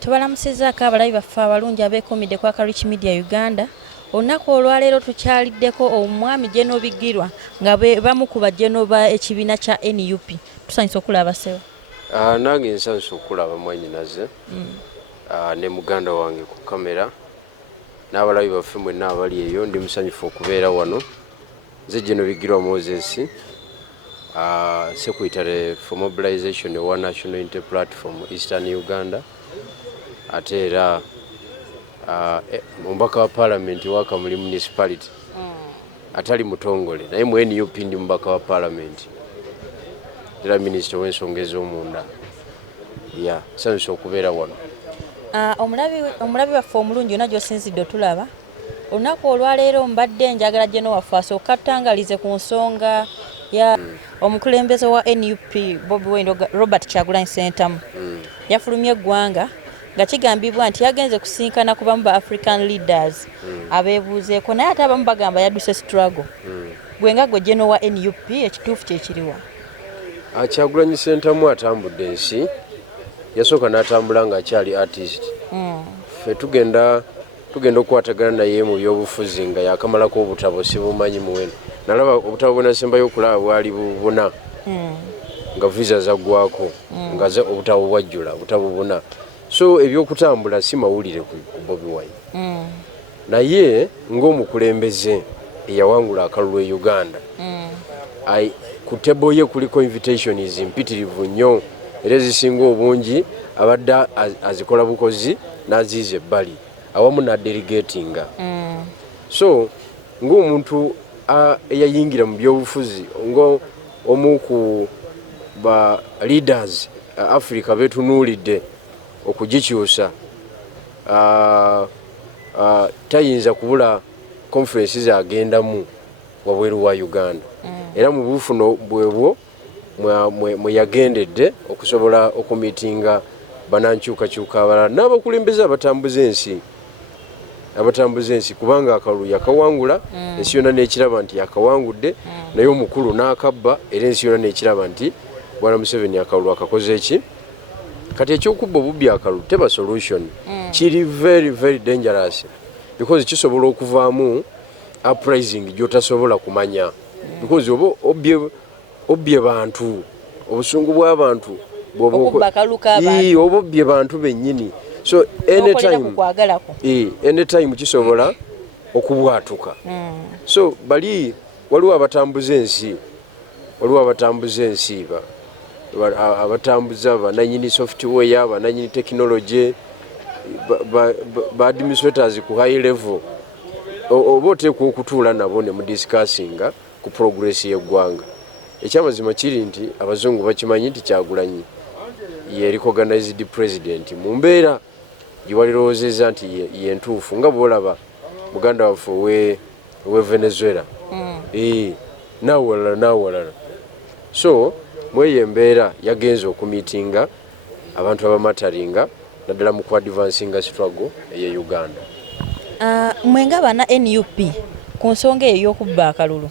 Tubalamusizaako abalabi baffe abalungi abeekomidde kwa Rich Media Uganda. Olunaku olwaleero tukyaliddeko omwami General Bigirwa nga bamu ku bajeno ba ekibiina kya NUP. Tusanyusa okulaba ssebo. Nange nsanyusa okulaba mwannyinaze ne muganda wange ku kamera n'abalabi baffe mwenna abali eyo. Ndi musanyufu okubeera wano. Nze General Bigirwa Moses, Secretary for Mobilization of One National Unity Platform Eastern Uganda, ate era mubaka wa Parliament wa Kamuli Municipality atali mutongole naye mu NUP ndi mubaka wa Parliament era Minister w'ensonga ez'omunda. Sanyusa okubeera wano. Omulabi waffe omulungi yonna gy'osinzidde otulaba. Olunaku olwaleero mbadde njagala General waffe asooka tutangalize ku nsonga ya omukulembeze wa NUP Bobi Wine Robert Kyagulanyi Ssentamu. Yafulumya eggwanga nga kigambibwa nti yagenze kusinkana ku bamu ba African leaders abeebuuzeeko naye ate abamu bagamba yadduse struggle. Gwe nga gwe General wa NUP ekituufu kye kiriwa? Kyagulanyi Ssentamu atambudde ensi, yasooka n'atambula ng'akyali artist. Ffe tugenda okukwatagana naye mu byobufuzi nga yakamalako obutabo sibumanyi muwene. Nalaba obutabo bwe nasembayo okulaba bwali buna nga visa zaggwako nga obutabo bwajjula obutabo buna. So ebyokutambula si mawulire ku Bobi Wine. Naye ng'omukulembeze eyawangula akalulu e Uganda, ku tebo ye kuliko invitations mpitirivu nnyo era ezisinga obungi abadde azikola bukozi n'aziiza ebbali awamu n'adelegatinga. So ng'omuntu eyayingira mu byobufuzi ng'omu ku ba leaders Africa betunuulidde okugikyusa, tayinza kubula conferences agendamu wabweru wa Uganda. Era mu bufuno bwebwo mwe yagendedde okusobola okumitinga banankyukakyuka abalala n'abakulembeze abatambuza ensi kubanga akalulu yakawangula, ensi yonna n'ekiraba nti yakawangudde, naye omukulu n'akabba era ensi yonna n'ekiraba nti Bwana Museveni akalulu akakoze eki. Kati ekyokubba obubbi akalulu teba solution. Kiri very very dangerous because kisobola okuvaamu uprising gy'otasobola kumanya because oba obbye bantu, obusungu bw'abantu oba obbye bantu bennyini. So anytime kisobola okubwatuka. So waliwo abatambuza ensi abatambuza bananyini software, bananyini technology, ba administrators ku high level oba oteekwa okutuula nabo ne mudiscussinga ku progress y'eggwanga. Ekyamazima kiri nti abazungu bakimanyi nti Kyagulanyi ye recognized president mu mbeera gye walirowoozezza nti ye ntuufu nga bw'olaba muganda waffe we Venezuela n'awalala. So mweyo embeera yagenze okumitinga abantu abamataringa naddala mu kuadvancinga struggle eye Uganda. Mwe nga bana NUP ku nsonga eyo y'okubba akalulu,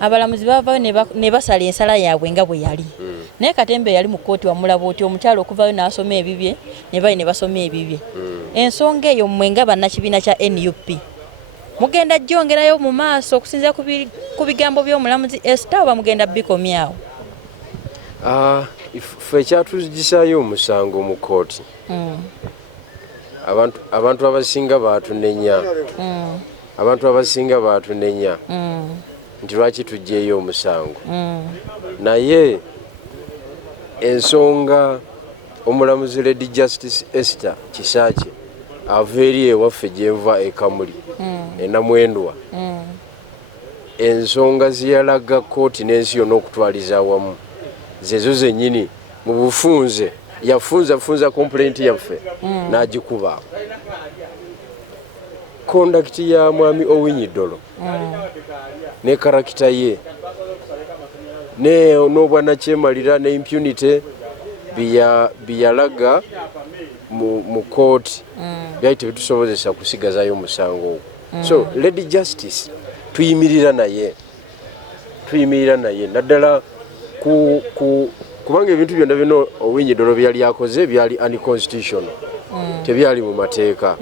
abalamuzi bavayo ne basala ensala yaabwe nga bwe yali. Naye Katembe yali mu kkooti wamulaba oti omukyalo okuvayo n'asoma ebibye ne bayi ne basoma ebibye. Ensonga eyo mwe nga bannakibiina kya NUP mugenda gyongerayo mu maaso okusinziira ku bigambo by'omulamuzi Esther oba mugenda bikomyawo? Ffe ekyatugisaayo omusango mu kkooti, abantu abasinga baatunenya nti lwaki tuggyeyo omusango. Naye ensonga omulamuzi Lady Justice Esther Kisaakye ava eri ewaffe gyenva e Kamuli e Namwendwa, ensonga ziyalaga kkooti n'ensi yonna okutwaliza awamu zezo zennyini mu bufunze yafunza complaint yaffe n'agikuba. Conduct ya mwami Owiny Dollo ne karakita ye n'obwanakyemalira ne impunity biyalaga mu kooti byali tebitusobozesa kusigazayo omusango ogwo. So Lady Justice tuyimirira naye naddala kubanga ebintu byonna bino Owiny Dollo byali akoze byali unconstitutional. tebyali mu mateeka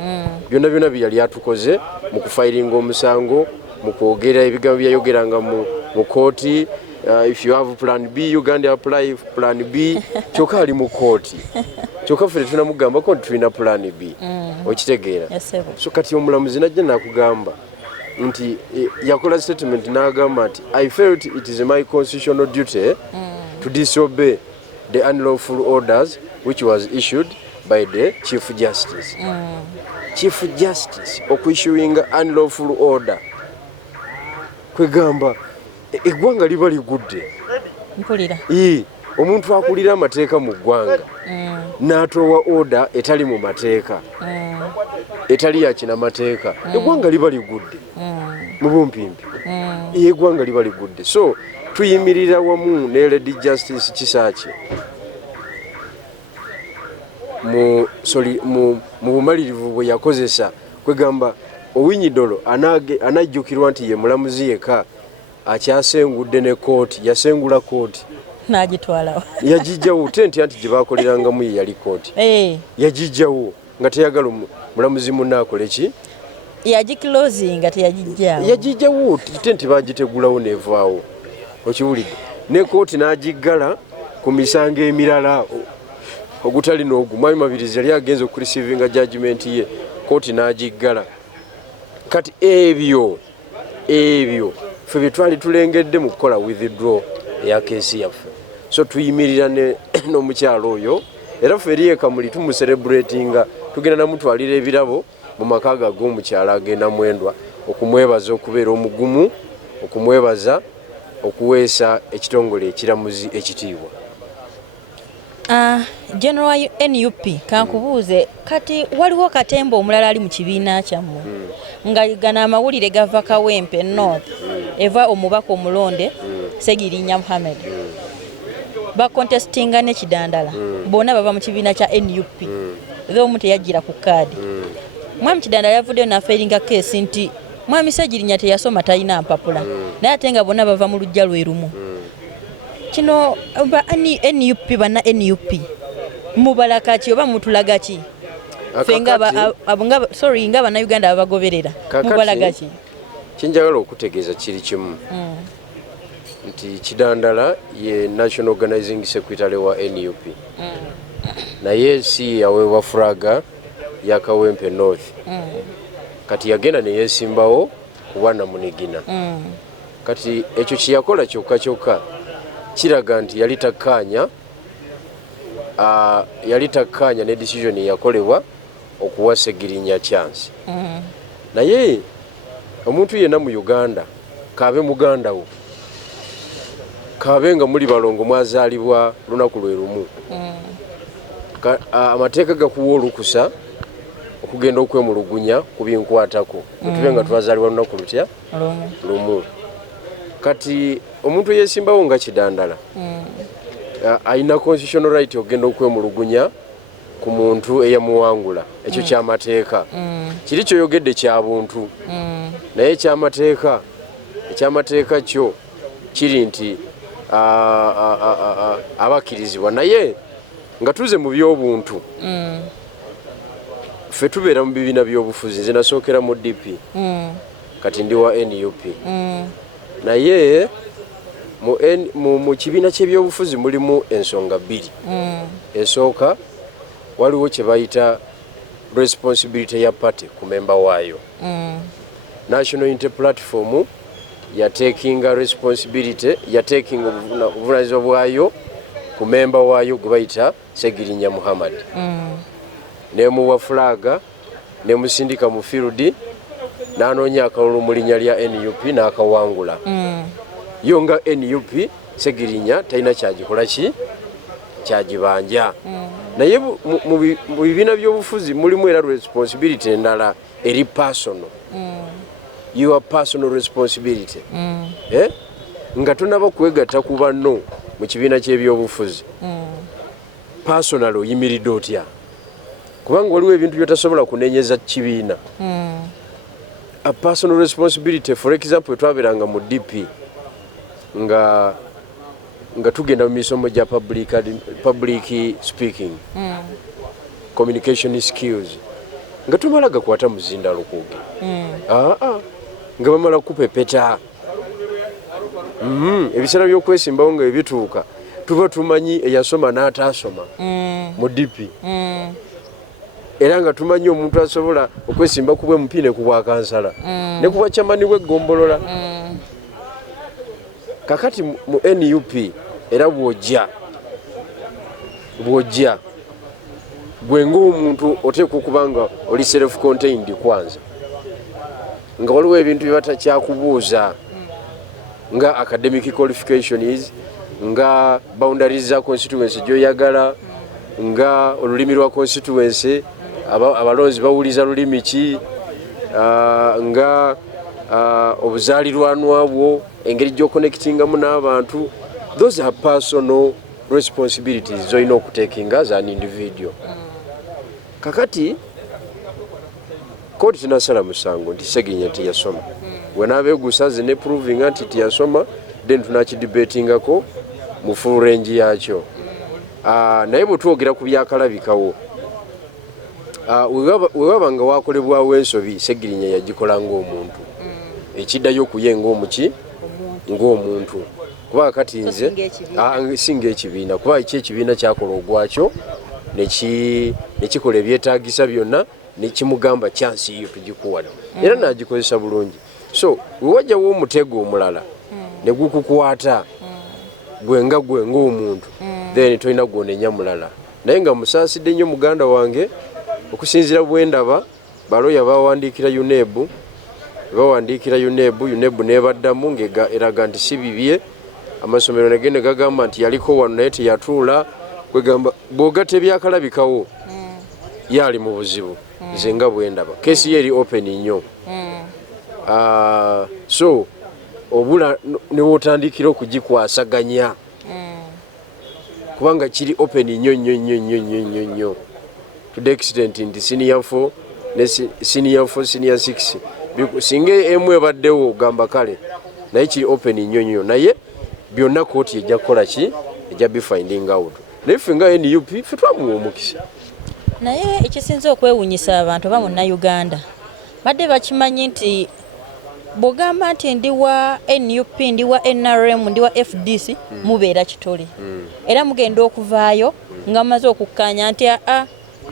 byonna byonna byali atukoze mu kufayiringa omusango mu kwogera ebigambo byayogeranga mu kooti. If you have plan B, Uganda apply plan B. Kyokka ali mu kooti. Kyokka ffe tunamugamba ko tulina plan B. Okitegeera. So kati omulamuzi najja nakugamba nti yakola statement n'agamba nti I felt it is my constitutional duty to disobey the unlawful orders which was issued by the Chief Justice. Chief Justice okwissuing unlawful order kwegamba eggwanga liba ligudde mpulira omuntu akulira amateeka mu ggwanga n'atoowa order etali mu mateeka etali yakinamateeka eggwanga liba ligudde mu bumpimpi eggwanga liba ligudde. So tuyimirira wamu ne Lady Justice Kisaaki mu bumalirivu bwe yakozesa kwegamba Owinyidolo anajjukirwa nti ye mulamuzi yeka akyasengudde ne kooti yasengula kooti n'agitwalawo yagijjawo tenti anti gye baakolerangamu ye yali kooti yagijjawo nga teyagala mulamuzi munne akole ki yagiclosinga teyagijjawo yagijjawo tenti baagitegulawo neevaawo okiwulidde ne kooti n'agiggala ku misango emirala ogutali n'ogu mwami Mabirizi yali agenza okurisivinga judgment ye kooti n'agiggala. Kati ebyo ffe bye twali tulengedde mu kukola withdraw eya keesi yaffe. So tuyimirira n'omukyalo oyo era ffe eriye Kamuli tumucelebratinga tugenda namutwalira ebirabo mu maka g'omukyalo agenda Mwendwa okumwebaza okubeera omugumu okumwebaza okuweesa ekitongole ekiramuzi ekitiibwa. General NUP kankubuuze kati waliwo katemba omulala ali mu kibiina kyammwe nga gana amawulire gava Kawempe North eva omubaka omulonde Segirinya Muhammad bakontestinga ne Kidandala bonna bava mu kibiina kya NUP era omuntu yajjira ku kaadi. Mwami Kidandala yavuddeyo n'aferinga keesi nti mwami Segirinya teyasoma talina mpapula naye ate nga bonna bava mu lujja lwe lumu. Kino ba NUP bana NUP mubalaka ki oba mutulaga ki fenga nga bana Uganda abagoberera mubalaga ki kinjagala okutegeeza kiri kimu nti Kidandala ye National Organizing Secretary wa NUP naye si yaweebwa flaga ya Kawempe North kati yagenda ne yeesimbawo kuba Namunigina kati ekyo kiyakola kyokka kiraga nti yali takkaanya ne decision yakolebwa okuwa Segirinya chance. Naye omuntu yenna mu Uganda kaabe muganda wo kaabe nga muli balongo mwazaalibwa lunaku lwe lumu amateeka gakuwa olukusa okugenda okwemulugunya ku binkwatako tube nga twazaalibwa lunaku lutya lumu. Kati omuntu yesimbawo nga Kidandala ayina constitutional right ogenda okwemulugunya ku muntu eyamuwangula ekyo kyamateeka kiri kyoyogedde kya buntu naye ekyamateeka kyo kiri nti abakkirizibwa naye nga tuze mu by'obuntu ffe tubeera mu bibiina by'obufuzi nze nasookera mu DP kati ndi wa NUP naye mu kibiina ky'ebyobufuzi mulimu ensonga bbiri. Esooka waliwo kye bayita responsibility ya party ku memba waayo. National Unity Platform yatekinga responsibility yatekinga obuvunaanyizibwa bwayo ku memba waayo gwe bayita Segirinya Muhammad nemuwa flaga nemusindika mu field n'anoonya akalulu mu linnya lya NUP n'akawangula. Yo nga NUP Segirinya talina kyagikola ki kyagibanja naye mu bibiina by'obufuzi mulimu era responsibility endala eri personal your personal responsibility nga tonaba kwegatta ku banno mu kibiina ky'ebyobufuzi personal oyimiridde otya kubanga waliwo ebintu byotasobola kunenyeza kibiina. A personal responsibility for example twaberanga mu DP nga tugenda mu misomo gya public speaking communication skills nga tumala gakwata muzinda lukuge nga bamala kupepeta ebiseera by'okwesimbawo nga ebituuka tuba tumanyi eyasoma n'ataasoma mu dipi era nga tumanyi omuntu asobola okwesimba ku bwemupi ne ku bwakansala ne ku bwakyamani bw'eggombolola kakati mu NUP era bw'ojja gwe ng'omuntu oteekwa okuba nga oli self contained kwanza nga waliwo ebintu bye batakyakubuuza nga academic qualifications nga boundaries za constituency gy'oyagala nga olulimi lwa constituency abalonzi bawuliza lulimi ki nga obuzaalirwanwa bwo engeri gy'oconnectingamu n'abantu. Those are personal responsibilities z'olina okutekinga as an individual. Kakati kooti tinasala musango nti Segirinya teyasoma bwenaabeegusaze ne proving nti teyasoma then tunakidebatingako mu full range yakyo. Naye bwe twogera ku byakalabikawo wewaba nga wakolebwawo ensobi Segirinya yagikola ng'omuntu ekiddayo kuye ng'omuntu kuba kati nze singa ekibiina kuba ekibiina kyakola ogwakyo nekikola ebyetaagisa byonna nekimugamba chansi yo tugikuwadde era nagikozesa bulungi. So wewajjawo omutego omulala ne gukukwata gwe ng'omuntu then tolina gwonenya mulala. Naye nga musaasidde nnyo muganda wange okusinziira bwendaba baloya bawandiikira UNEB nebaddamu ng'eraga nti si bibye amasomero negende gagamba nti yaliko wano naye teyatuula kwegamba bw'ogatta ebyakalabikawo yaali mu buzibu nze nga bwendaba keesi ye eri open nnyo. So obula newotandikira okugikwasaganya kubanga kiri open nnyo to the extent nti senior 4 senior 6 singa emu ebaddewo ogamba kale naye kiri open nnyo naye byonna kooti ejja kukola ki ejja bifinding out. Naye ffe nga NUP ffe twamuwa omukisa. Naye ekisinza okwewunyisa abantu aba Munnayuganda badde bakimanyi nti bw'ogamba nti ndi wa NUP ndi wa NRM ndi wa FDC mubeera kitole era mugenda okuvaayo nga mumaze okukkanya nti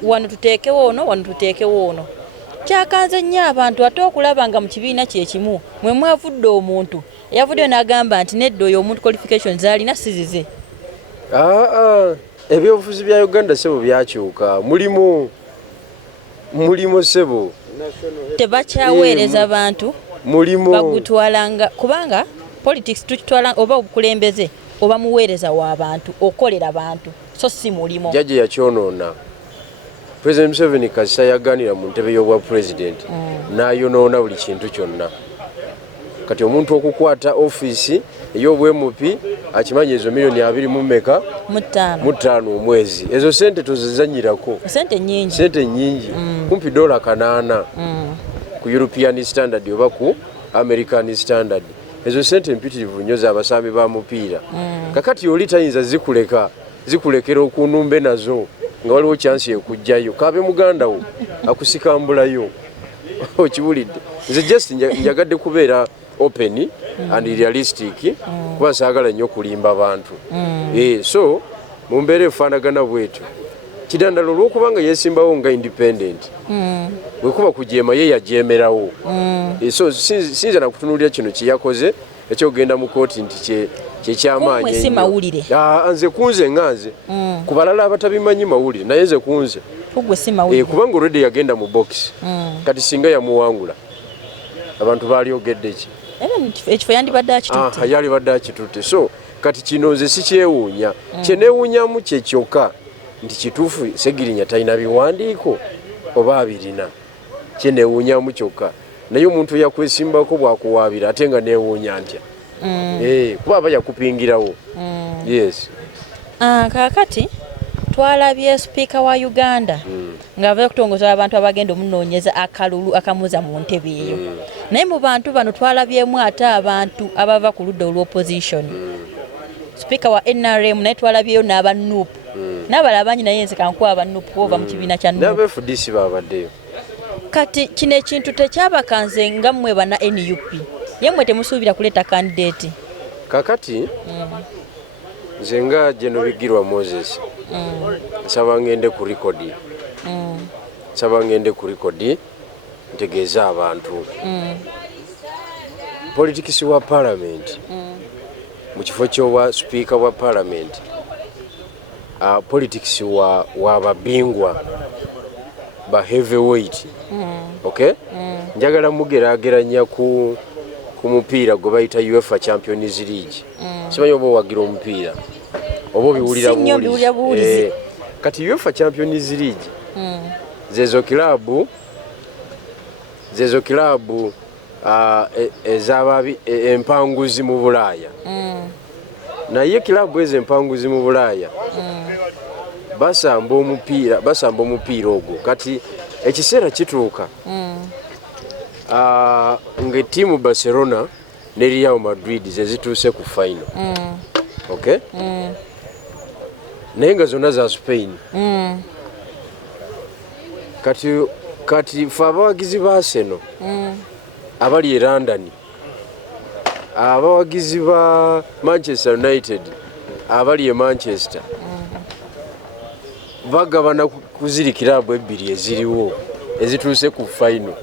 wano tuteekewo ono kyakanze nnyo abantu ate okulaba nga mu kibiina kyekimu mwe mwavudde omuntu yavuddeyo n'agamba nti nedda oyo omuntu qualifications alina sizize. Ebyobufuzi bya Uganda sebo byakyuka mulimu sebo tebakyaweereza bantu mulimu bagutwalanga kubanga politics tukitwala oba obukulembeze oba muweereza w'abantu okolera abantu so si mulimo. Jjajja yakyonoona President Museveni kasita yaganira mu ntebe y'obwa president n'ayonoona buli kintu kyonna. Kati omuntu okukwata ofiisi ey'obwemupi akimanyi ezo miliyoni 25 omwezi ezo sente tozizanyirako sente nyingi kumpi $8 ku European standard oba ku American standard. Ezo sente mpitirivu nnyo z'abasambi ba mupiira. Kakati oli tayinza zikulekera okunumbe nazo nga waliwo chansi ekujjayo kabe muganda wo akusikambulayo okibulidde. Nze just njagadde kubeera open and realistic kuba saagala nnyo kulimba bantu. So mu mbeera efaanagana bwetu kidandalo olw'okubanga yeesimbawo nga independent bwekuba kujeema ye yajeemerawo. So sinza nakutunuulira kino kyeyakoze ekyogenda mu kooti nti kyekyamaanyi nze kunze nganze ku balala abatabimanyi mawulire naye nze kunze kubanga olwedde yagenda mu box kati singa yamuwangula abantu balyogedde ki ekifo yandibadde akitutte. So kati kino nze sikyewuunya kyeneewuunyamu kyekyokka nti kituufu Segirinya talina biwandiiko oba abirina kyeneewuunyamu kyokka naye omuntu yakwesimbako bwakuwaabira ate nga neewuunya ntya kuba aba yakupingirawo. Yes. Kaakati twalabye sipiika wa Uganda ng'ava okutongoza abantu abagenda omunoonyeza akalulu akamuza mu ntebe eyo naye mu bantu bano twalabyemu ate abantu abava ku ludda olw'opposition sipiika wa NRM naye twalabyeyo n'aba NUP n'abalala bangi naye nze kankwaba Nuupu ova mu kibiina kya Nuupu n'abeFDC babaddeyo kati kino ekintu tekyabakanze nga mmwe bana NUP yemmwe temusuubira kuleeta kandidate kakati nze nga General Bigirwa Moses nsaba ngende ku rekodi ntegeeza abantu politics wa parliament mu kifo ky'obwa speaker wa parliament politics wa babingwa ba heavyweight okay njagala mugerageranya ku mupiira gwe bayita UEFA Champions League simanyi oba wagira omupiira oba biwulira buwulizi kati UEFA Champions League zezo kilabu ezababi empanguzi mu Bulaaya naye kilabu ezo empanguzi mu Bulaaya basamba omupiira ogwo kati ekiseera kituuka nga tiimu Barcelona ne Real Madrid zezituuse ku final okay naye nga zonna za Spain kati fe abawagizi ba Arsenal abali e London abawagizi ba Manchester United abali e Manchester bagabana kuziri kilabu ebbiri eziriwo ezituuse ku final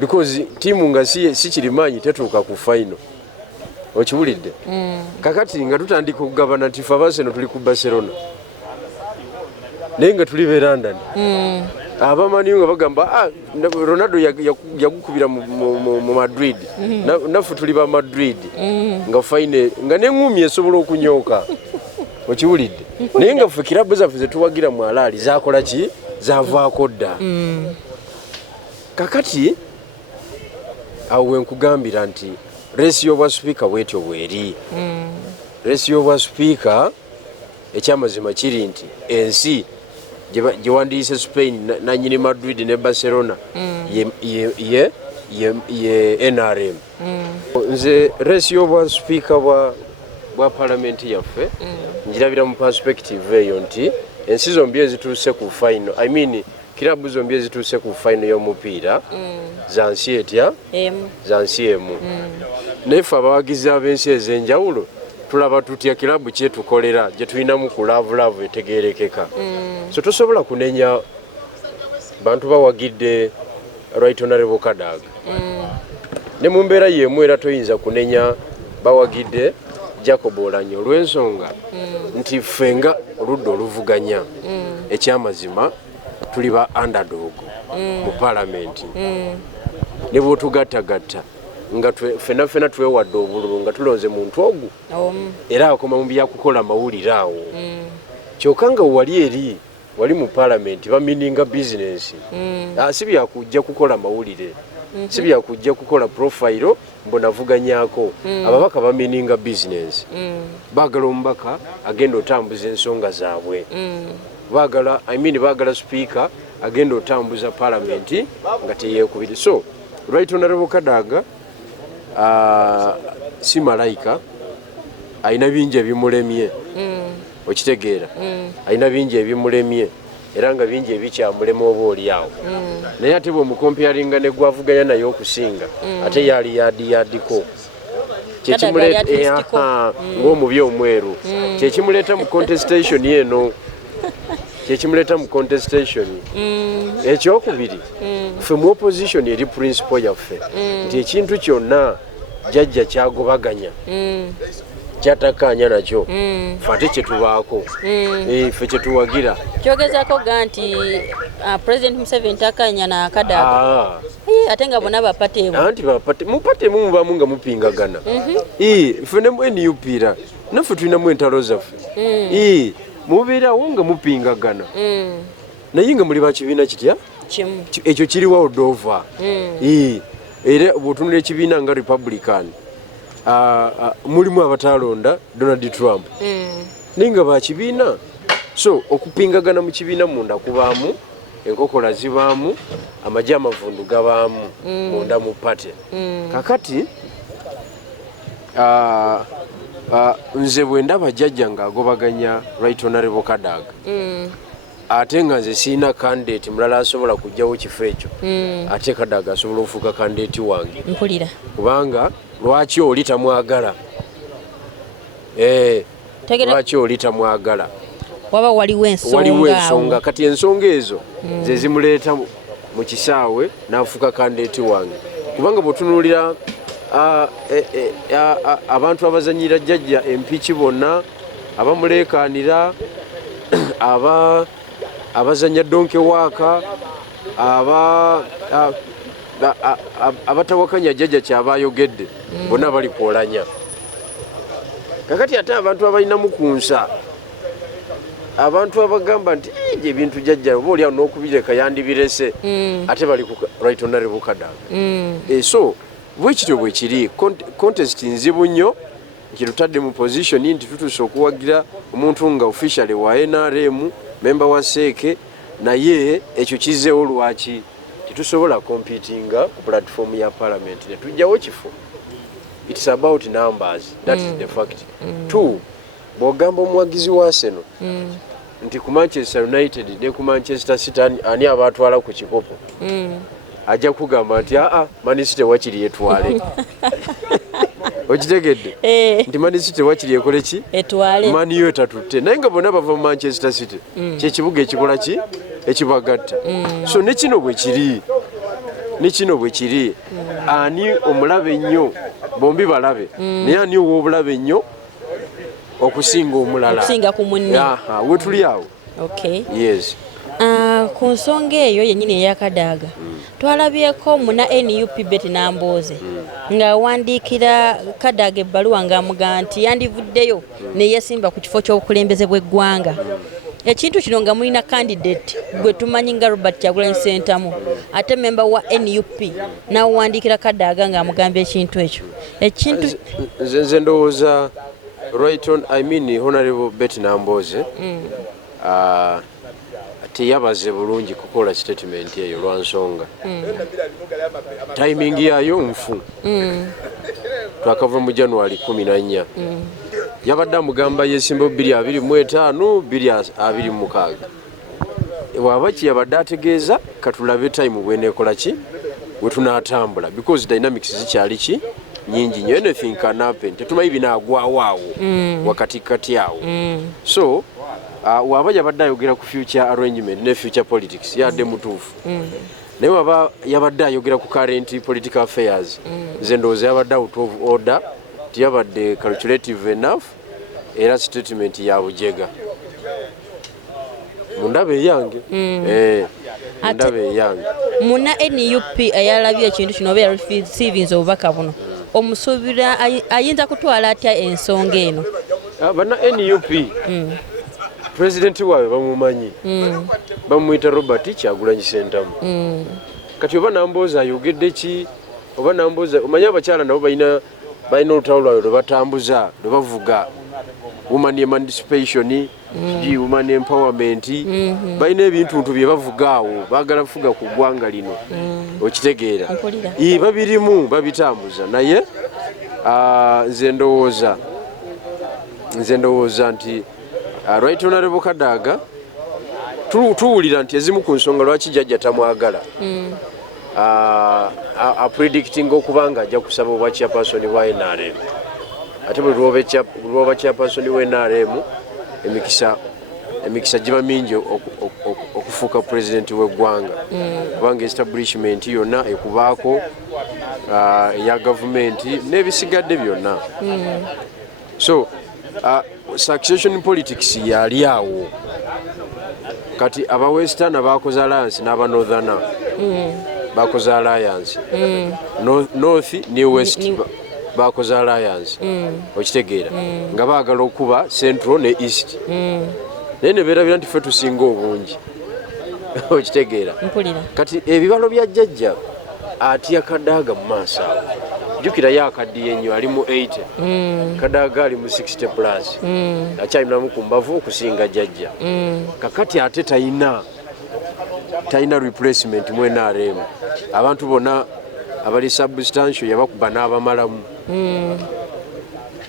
because tiimu nga si kirimanyi tetuuka ku final okiwulidde kakati nga tutandika okugabana nti fe Arsenal tuli ku Barcelona naye nga tuli be London abamanyi nga bagamba Ronaldo yagukubira mu Madrid naffe tuli ba Madrid nga fine nga neŋŋumi esobola okunyooka okiwulidde naye nga ffe kilabu zaffe zetuwagira mu alaali zakola ki zavaako dda kakati awo wenkugambira nti resi y'obwa sipiika bwetyo bweri resi y'obwa sipiika ekyamazima kiri nti ensi gye wandiise Spain nanyini Madrid ne Barcelona ye NRM nze resi y'obwa sipiika bwa palamenti yaffe njirabira mu perspective eyo nti ensi zombi ezituuse ku final I mean kilabu zombi ezituuse ku final y'omupiira za nsi etya za nsi emu naye ffe abawagizi ab'ensi ez'enjawulo tulaba tutya kilabu kyetukolera gye tulinamu ku laavu etegeerekeka so tosobola kunenya bantu bawagidde Right Honorable Kadaga ne mu mbeera y'emu era toyinza kunenya bawagidde Jacob Oulanyah olw'ensonga nti ffe nga oludda oluvuganya ekyamazima tuli ba underdog mu palamenti ne bw'otugattagatta nga ffenna twewadde obululu nga tulonze muntu ogu era akoma mu byakukola mawulire awo kyokka nga wali mu palamenti bamininga bizinensi si byakujja kukola mawulire si byakujja kukola profile mbonavuganyako ababaka bamininga bizinensi baagala omubaka agenda otambuza ensonga zaabwe baagala speaker agenda otambuza palamenti nga teyeekubiri so Right Honorable Kadaga si malayika alina bingi ebimulemye okitegeera alina bingi ebimulemye era nga bingi ebikyamulema oba oli awo naye ate bw'omukompeyaringa ne gwavuganya naye okusinga ate yali yadiyadiko ng'omubi omweru kyekimuleeta mu contestation eno kyekimuleeta mu contestation ekyokubiri ffe mu opposition eri principle yaffe nti ekintu kyonna jjajja kyagobaganya kyatakkaanya nakyo ffe ate kyetubaako ffe kyetuwagira kyogezaako ga nti President Museveni takkaanya na Kadaga ate nga bonna bapateemu anti mupateemu mubaamu nga mupingagana ffe ne NUPira naffe tulinamu entalo zaffe mubeerawo nga mupingagana naye nga muli bakibiina kitya ekyo kiriwa odova era bw'otunula ekibiina nga Republican mulimu abatalonda Donald Trump naye nga bakibiina so okupingagana mu kibiina munda kubaamu enkokola zibaamu amagye amavundu gabaamu munda mu pate kakati nze bwe ndaba jjajja ng'agobaganya Right Honorable Kadaga ate nga nze siina candidate mulala asobola kujjawo kifo ekyo ate Kadaga asobola okufuuka candidate wange mpulira kubanga lwaki oli tamwagala lwaki oli tamwagala waba waliwo ensonga kati ensonga ezo ze zimuleeta mu kisaawe n'afuuka candidate wange kubanga bw'otunuulira abantu abazanyira jjajja empiki bonna abamuleekaanira abazanya donke waaka abatawakanya jjajja kyaba ayogedde bonna bali kwolanya kakati ate abantu abalinamu ku nsa abantu abagamba nti ebintu jjajja oba oliawo n'okubireka yandibirese ate bali ku Right Honorable Kadaga so bwekityo bwe kiri contest nzibu nnyo kirutadde mu position nti tutuuse okuwagira omuntu nga officially wa NRM member wa SEEK naye ekyo kizeewo lwaki titusobola competinga ku platform ya parliament ne tujjawo kifo. It's about numbers, that is the fact. Two, bw'ogamba omuwagizi wa Arsenal nti ku Manchester United ne ku Manchester City ani abatwala ku kikopo ajja kugamba nti Man City wakiri etwale okitegedde nti Man City wakiri ekole ki etwale Man U etatutte naye nga bonna bava mu Manchester City kyekibuga ekikola ki ekibagatta so ne kino bwe kiri ani omulabe ennyo bombi balabe naye ani ow'obulabe ennyo okusinga omulala okusinga ku munne wetuli awo yes ku nsonga eyo yennyini eya Kadaga twalabyeko muna NUP Betty Nambooze ng'awandiikira Kadaga ebbaluwa ng'amugamba nti yandivuddeyo ne yeesimba ku kifo ky'obukulembeze bw'eggwanga ekintu kino nga mulina candidate gwe tumanyi nga Robert Kyagulanyi Ssentamu ate memba wa NUP n'awandiikira Kadaga ng'amugamba ekintu ekyo nze ndowooza Honorable Betty Nambooze teyabaze bulungi kukola statement eyo lwa nsonga timing yayo nfu twakava mu January 14 yabadde amugamba yesimba 225 226 waba kiyabadde ategeeza katulabe time bweneekola ki we tunaatambula because dynamics zikyali ki nyingi nnyo anything can happen tetumanyi binaagwawo awo wakati kati awo so waba yabadde ayogera ku future arrangement ne future politics yadde mutuufu naye waba yabadde ayogera ku current political affairs nze ndowooza yabadde out of order tiyabadde calculative enough era statement ya bujega mundabe eyange mundabe eyange muna NUP ayalabye ekintu kino oba yareceivings obubaka buno omusuubira ayinza kutwala atya ensonga eno bana NUP president wawe bamumanyi bamuyita Robert Kyagulanyi Ssentamu kati oba Nambooze ayogedde ki oba Nambooze omanyi abakyala nabo balina olutalo lwawe lwe batambuza lwe bavuga woman emancipation woman empowerment balina ebintu bye bavuga awo baagala kufuga ku ggwanga lino okitegeera babirimu babitambuza naye nze ndowooza nti Right Honorable Kadaga tuwulira nti ezimu ku nsonga lwaki jjajja tamwagala predicting okubanga ajja kusaba obwa chairperson wa NRM ate bwe lwoba chairperson wa NRM emikisa giba mingi okufuuka president w'eggwanga kubanga establishment yonna ekubaako eya gavumenti n'ebisigadde byonna so succession politics yali awo kati aba western bakoze alliance n'aba northern bakoze alliance north ne west bakoze alliance okitegeera nga baagala okuba central ne east naye ne beerabira nti ffe tusinga obungi okitegeera kati ebibalo bya jjajja atya Kadaga mu maaso awo jjukira yakaddiye nnyo ali mu 80 Kadaga ali mu 60 plus akyalinamu ku mbavu okusinga jjajja kakati ate talina replacement mu NRM abantu bonna abali substantial yabakuba n'abamalamu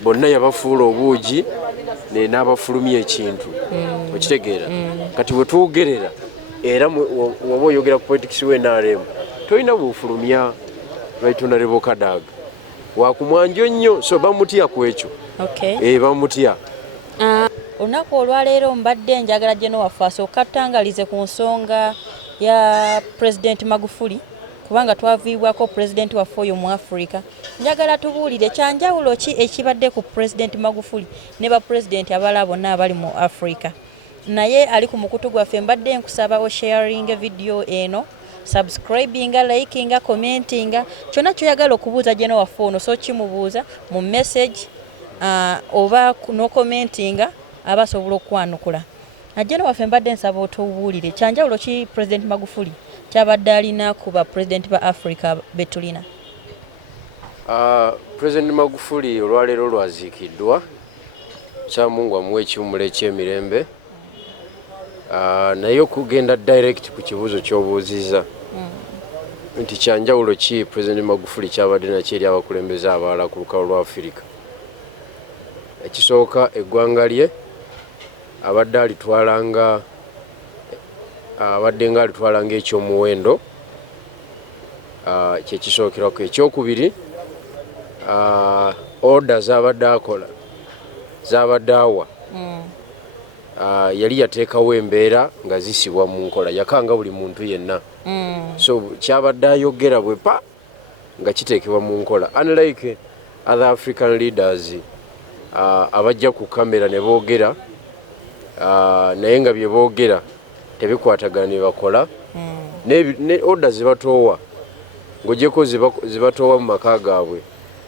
bonna yabafuula obuugi n'abafulumya ekintu okitegeera kati bwe tuwogerera era waba oyogera ku politics w'NRM tolina bufulumya right honorable Kadaga wakumwanjo nnyo so bamutya ku ekyo bamutya. Olunaku olwaleero mbadde njagala General waffe asooka attangalize ku nsonga ya President Magufuli kubanga twaviibwako President waffe oyo mu Africa. Njagala tubuulire kyanjawulo ki ekibadde ku President Magufuli ne ba President abalala bonna abali mu Africa. Naye ali ku mukutu gwaffe mbadde nkusaba osharinga video eno, subscribinga, likinga, commentinga, kyonna kyoyagala okubuuza General waffe ono so kimubuuza mu message oba no commentinga aba asobola okwanukula. General waffe mbadde nsaba otubuulire kyanjawulo ki President Magufuli kyabadde alina ku ba President ba Africa betulina. President Magufuli olwaleero lwaziikiddwa kyamungu amuwa ekiwumula ekyemirembe naye okugenda direct ku kibuuzo ky'obuuziza nti kyanjawulo ki President Magufuli kyabadde nakyo eri abakulembeze abalala ku lukalu lwa Afirika. Ekisooka eggwanga lye abadde nga alitwalanga ekyomuwendo kyekisookerako. Ekyokubiri order zabadde akola zabadde awa yali yateekawo embeera nga zisibwa mu nkola yakanga buli muntu yenna so kyabadde ayogera bwepa nga kiteekebwa mu nkola unlike other African leaders abajja ku kamera ne boogera naye nga bye boogera tebikwatagana ne bakola ne order zibatoowa ng'ogyeko zibatoowa mu maka gaabwe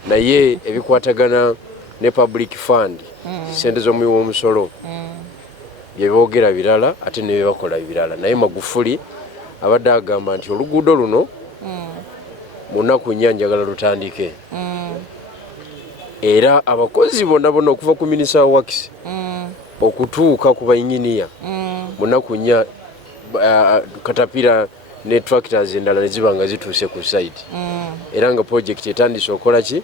naye ebikwatagana ne public fund sente z'omuwi w'omusolo bye boogera birala ate ne bakola birala. Naye Magufuli abadde agamba nti oluguudo luno mu nnaku nnya njagala lutandike era abakozi bonna okuva ku minisita wa Works okutuuka ku bayinginiya mu nnaku nnya katapira ne tractors endala ne ziba nga zituuse ku site era nga project etandise okola ki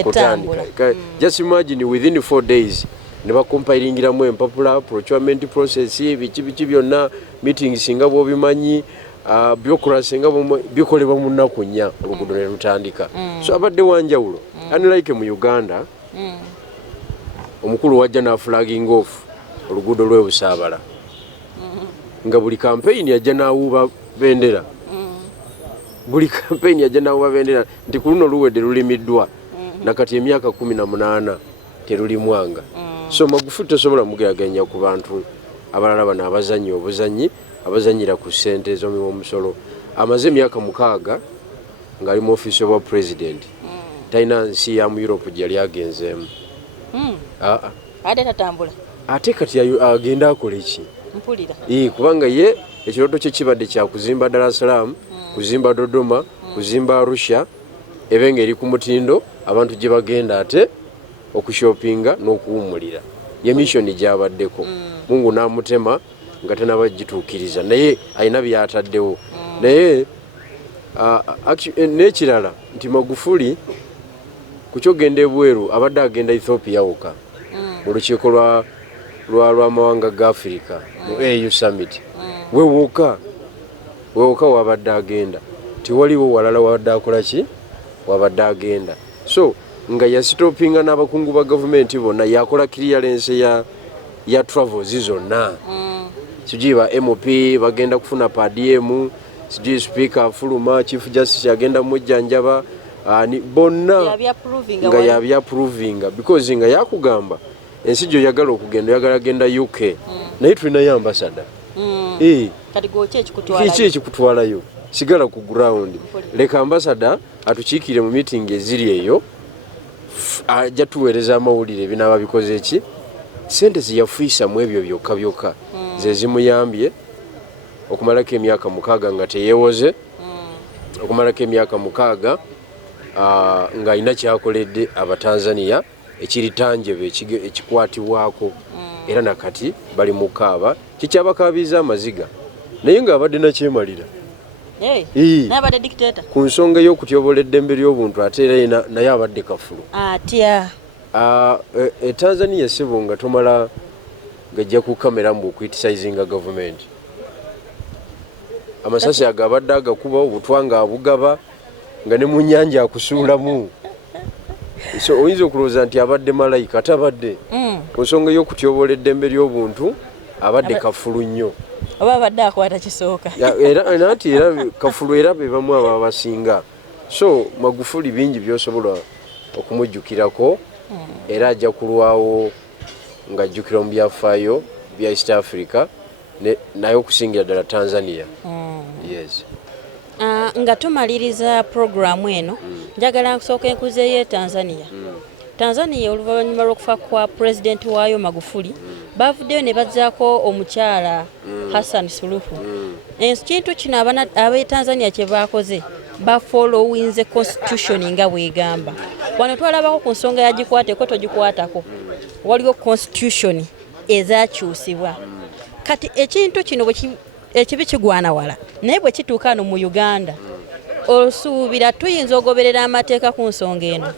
okutandika. Just imagine within 4 days ne bakompairingiramu empapula procurement process biki byonna meetings nga bw'obimanyi bureaucracy nga bikolebwa mu nnaku nnya oluguudo ne lutandika. So abadde wanjawulo unlike mu Uganda omukulu wajja na flagging off oluguudo lwe Busaabala nga buli campaign yajja n'awuuba bendera buli campaign yajja n'awuuba bendera nti ku luno luwedde lulimiddwa nakati emyaka 18 terulimwanga. So Magufuli tosobola mugeraganya ku bantu abalala bano abazanyi obuzanyi abazanyira ku ssente z'omuwi w'omusolo amaze emyaka 6 ng'ali mu office of president talina nsi ya mu Europe gye yali agenzeemu ate tatambula ate kati agenda akola eki mpulira kubanga ye ekirooto kye kibadde kya kuzimba Dar es Salaam kuzimba Dodoma kuzimba Arusha ebenga eri ku mutindo abantu gye bagenda ate okushopinga n'okuwumulira ye mission gy'abaddeko Mungu n'amutema nga tenabagituukiriza naye alina byataddewo naye n'ekirala nti Magufuli ku kyogenda ebweru abadde agenda Ethiopia woka mu lukiiko lw'amawanga ga Africa mu AU Summit wewoka wabadde agenda tiwaliwo walala wabadde akola ki wabadde agenda so nga yasitopinga n'abakungu ba gavumenti bonna yakola clearance ya travels zonna sijui ba MOP bagenda kufuna PDM sijui speaker afuluma chief justice agenda mujjanjaba ni bonna nga yabyaprovinga because nga yakugamba ensijo yagala okugenda yagala genda UK naye tulina ya ambassador kati goche ekikutwalayo sigala ku ground leka ambassador atukiikire mu meeting eziri eyo ajja tuweereza amawulire binaba bikoze eki sente ziyafuisa mu ebyo byokka ze zimuyambye okumalako emyaka 6 nga teyewoze okumalako emyaka 6 nga alina kyakoledde abatanzania ekiritanjebe ekikwatibwako era nakati bali mukaaba kikyabakabiza amaziga naye nga abadde nakyemalira n'abadde dictator ku nsonga y'okutyobola eddembe ly'obuntu ate era naye abadde kafulu atya Tanzania sebo nga tomala gajja ku kamera mbu criticizinga government. Amasasi agabadde agakuba obutwanga abugaba nga ne mu nnyanja akusuulamu. So oyinza okulowooza nti abadde malayika atabadde. Ku nsonga y'okutyobola eddembe ly'obuntu abadde kafulu nnyo. Oba abadde akwata kisooka. Era nti era kafulu era be bamu aba basinga. So Magufuli bingi by'osobola okumujjukirako era ajja kulwawo ng'ajjukira mu byafaayo bya East Africa naye okusingira ddala Tanzania. Yes. Nga tumaliriza programu eno njagala nsooka enkuzeeyo Tanzania. Tanzania oluvannyuma lw'okufa kwa President waayo Magufuli bavuddeyo ne bazzaako omukyala Hassan Suluhu. Ekintu kino ab'e Tanzania kye baakoze bafollowinze constitution nga bw'egamba. Wano twalabako ku nsonga yagikwateko togikwatako. Waliwo constitution ezakyusibwa. Kati ekintu kino ekibi kigwana wala naye bwe kituuka no mu Uganda osuubira tuyinza ogoberera amateeka ku nsonga eno.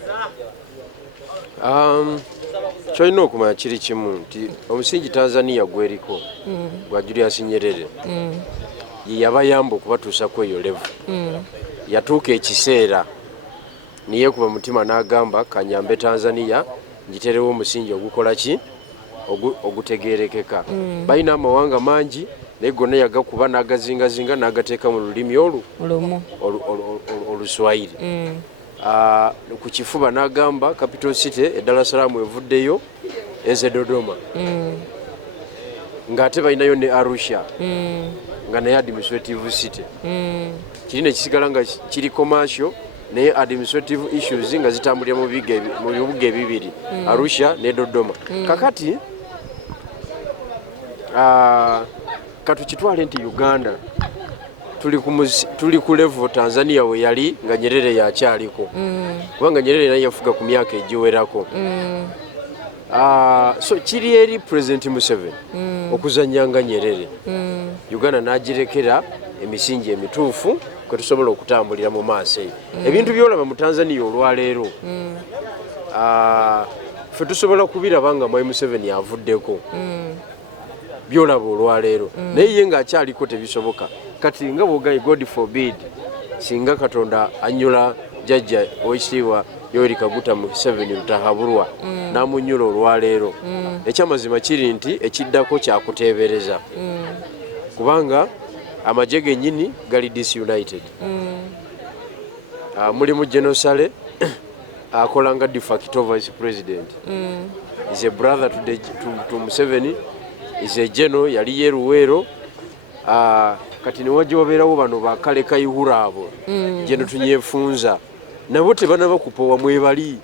Kyolina okumanya kiri kimu nti omusingi Tanzania gweriko gwa Julius Nyerere ye yabayamba okubatuusa ku eyo level. Yatuuka ekiseera niyeekuba mutima n'agamba kanyambe Tanzania ngiterewo omusingi ogukola ki ogutegeerekeka. Balina amawanga mangi naye gonna yagakuba n'agazingazinga n'agateeka mu lulimi Oluswahili. Ku kifuba n'agamba capital city e Dar es Salaam evuddeyo eze Dodoma. Ng'ate balinayo ne Arusha nga naye administrative city. Kiri ne kisigala nga kiri commercial naye administrative issues nga zitambulira mu bibuga ebibiri Arusha ne Dodoma. Kakati katukitwale nti Uganda tuli ku level Tanzania we yali nga Nyerere yakyaliko. Kubanga Nyerere naye yafuga ku myaka egiwerako. So kiri eri President Museveni okuzannya nga Nyerere. Uganda n'agirekera emisingi emituufu kwe tusobola okutambulira mu maaso eyo. Ebintu byolaba mu Tanzania olwaleero ffe tusobola kubiraba nga Mwai Museveni avuddeko byolaba olwaleero naye ye ng'akyaliko tebisoboka. Kati nga bw'ogaye God forbid singa Katonda annyula jjajja Oweekitiibwa Yoweri Kaguta Museveni Rutahabulwa n'amunnyula olwaleero, ekyamazima kiri nti ekiddako kyakuteebereza kubanga amagye gennyini gali disunited. Mulimu Genosale akola nga de facto vice president. Is a brother to Museveni. Is a general yali yeruweero. Kati niwajja wabeerawo bano bakale kayihura abo gye tunyefunza nabo tebanaba kupowa mwebali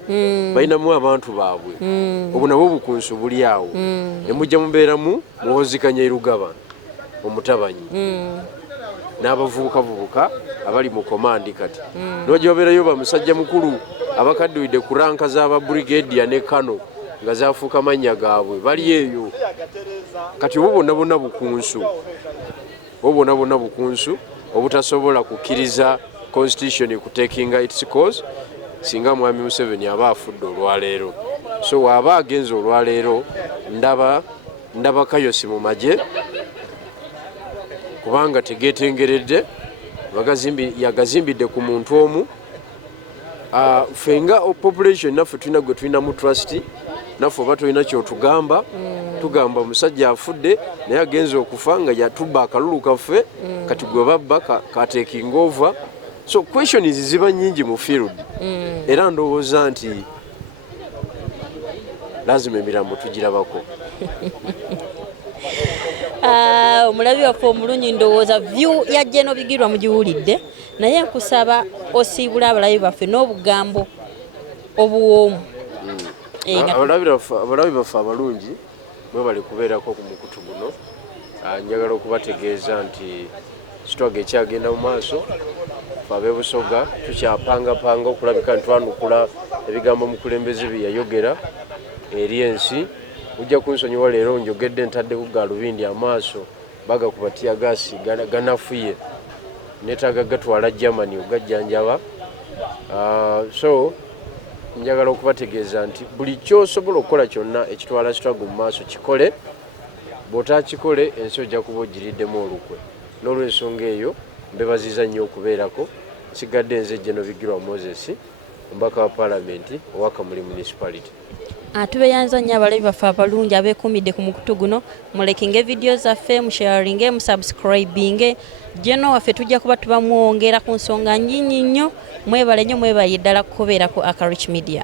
balinamu abantu baabwe obwo nabo bukunsu buli awo emujja mubeeramu muwozikanya Irugaba omutabanyi n'abavubukavubuka abali mu komandi. Kati niwajja wabeerayo bamusajja mukulu abakaddiwidde ku ranka z'aba brigadier ne kano nga zaafuuka mannya gaabwe bali eyo. Kati obwo bonna bukunsu bonna bukunsu obutasobola kukkiriza constitution kutekinga its course singa Mwami Museveni aba afudde olwaleero. So waaba agenza olwaleero ndaba kayosi mu magye kubanga tegeetengeredde yagazimbidde ku muntu omu. Fenga population naffe tulina gwe tulina mu trust naffe oba tulina kyotugamba tugamba omusajja afudde naye agenza okufa nga yatubba akalulu kaffe kati gwe babba katekinga over. So questions ziba nnyingi mu field era ndowooza nti lazima emirambo tugirabako. Omulabi waffe omulungi ndowooza view ya Jeno Bigirwa mugiwulidde naye nkusaba osiibula abalabi baffe n'obugambo obuwoomu. Abalabi baffe abalungi mwe bali kubeerako ku mukutu guno. Njagala okubategeeza nti kitwaga ekyagenda mu maaso ab'ebusoga tukyapangapanga okulabika ntwanukula ebigambo mukulembeze bye yayogera eri ensi. Ujja kunsonyiwa leero njogedde ntaddeku galubindi amaaso bagakuba tiyagasi ganafuye neetaaga gatwala Germany ogajjanjaba. So njagala okubategeeza nti buli kyosobola okukola kyonna ekitwala struggle mu maaso kikole. Bw'otaakikole ensi ojja kuba ogiriddemu olukwe. N'olw'ensonga eyo mbebaziza nnyo okubeerako. Sigadde nze General Bigirwa Moses, omubaka wa paalamenti owa Kamuli Municipality. Tubeyanza nnyo abalabi baffe abalungi abeekuumidde ku mukutu guno. Mulekinge vidiyo zaffe, musharinge, musubscribinge. Jeno waffe tujja kuba tubamwongera ku nsonga nnyingi nnyo. Mwebale nnyo, mwebalye ddala kubeera ku Akarich Media.